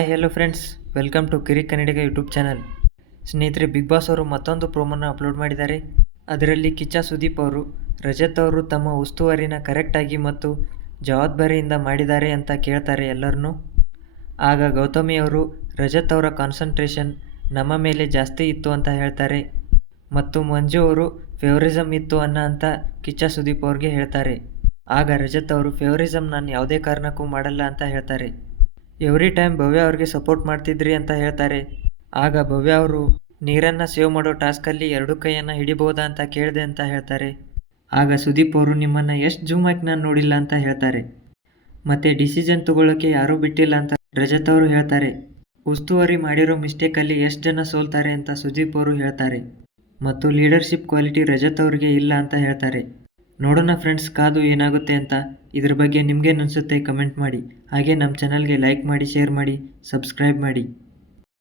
Hi hello friends welcome to Kiri Kannadiga YouTube channel ಸ್ನೇಹಿತರೆ big Boss ಅವರು ಮತ್ತೊಂದು ಪ್ರೋಮೋನ upload ಮಾಡಿದ್ದಾರೆ. ಅದರಲ್ಲಿ ಕಿಚ್ಚ ಸುದೀಪ್ ಅವರು, ರಜತ್ ಅವರು ತಮ್ಮ ಉಸ್ತುವಾರಿನ ಕರೆಕ್ಟಾಗಿ ಮತ್ತು ಜವಾಬ್ದಾರಿಯಿಂದ ಮಾಡಿದ್ದಾರೆ ಅಂತ ಕೇಳ್ತಾರೆ ಎಲ್ಲರನ್ನೂ. ಆಗ ಗೌತಮಿ ಅವರು, ರಜತ್ ಅವರ ಕಾನ್ಸಂಟ್ರೇಷನ್ ನಮ್ಮ ಮೇಲೆ ಜಾಸ್ತಿ ಇತ್ತು ಅಂತ ಹೇಳ್ತಾರೆ. ಮತ್ತು ಮಂಜು ಅವರು ಫೇವರಿಸಮ್ ಇತ್ತು ಅನ್ನೋ ಅಂತ ಕಿಚ್ಚ ಸುದೀಪ್ ಅವ್ರಿಗೆ ಹೇಳ್ತಾರೆ. ಆಗ ರಜತ್ ಅವರು ಫೇವರಿಸಮ್ ನಾನು ಯಾವುದೇ ಕಾರಣಕ್ಕೂ ಮಾಡಲ್ಲ ಅಂತ ಹೇಳ್ತಾರೆ. ಎವ್ರಿ ಟೈಮ್ ಭವ್ಯ ಅವ್ರಿಗೆ ಸಪೋರ್ಟ್ ಮಾಡ್ತಿದ್ರಿ ಅಂತ ಹೇಳ್ತಾರೆ. ಆಗ ಭವ್ಯ ಅವರು, ನೀರನ್ನು ಸೇವ್ ಮಾಡೋ ಟಾಸ್ಕಲ್ಲಿ ಎರಡು ಕೈಯನ್ನು ಹಿಡಿಬೋದಾ ಅಂತ ಕೇಳಿದೆ ಅಂತ ಹೇಳ್ತಾರೆ. ಆಗ ಸುದೀಪ್ ಅವರು ನಿಮ್ಮನ್ನು ಎಷ್ಟು ಜೂಮ್ ಹಾಕಿ ನಾನು ನೋಡಿಲ್ಲ ಅಂತ ಹೇಳ್ತಾರೆ. ಮತ್ತು ಡಿಸಿಷನ್ ತಗೊಳ್ಳೋಕ್ಕೆ ಯಾರೂ ಬಿಟ್ಟಿಲ್ಲ ಅಂತ ರಜತ್ ಅವರು ಹೇಳ್ತಾರೆ. ಉಸ್ತುವಾರಿ ಮಾಡಿರೋ ಮಿಸ್ಟೇಕಲ್ಲಿ ಎಷ್ಟು ಜನ ಸೋಲ್ತಾರೆ ಅಂತ ಸುದೀಪ್ ಅವರು ಹೇಳ್ತಾರೆ. ಮತ್ತು ಲೀಡರ್ಶಿಪ್ ಕ್ವಾಲಿಟಿ ರಜತ್ ಅವರಿಗೆ ಇಲ್ಲ ಅಂತ ಹೇಳ್ತಾರೆ. ನೋಡೋಣ ಫ್ರೆಂಡ್ಸ್ ಕಾದು ಏನಾಗುತ್ತೆ ಅಂತ. ಇದ್ರ ಬಗ್ಗೆ ನಿಮಗೇನು ಅನಿಸುತ್ತೆ ಕಮೆಂಟ್ ಮಾಡಿ. ಹಾಗೆ ನಮ್ಮ ಚಾನಲ್ಗೆ ಲೈಕ್ ಮಾಡಿ ಶೇರ್ ಮಾಡಿ ಸಬ್ಸ್ಕ್ರೈಬ್ ಮಾಡಿ.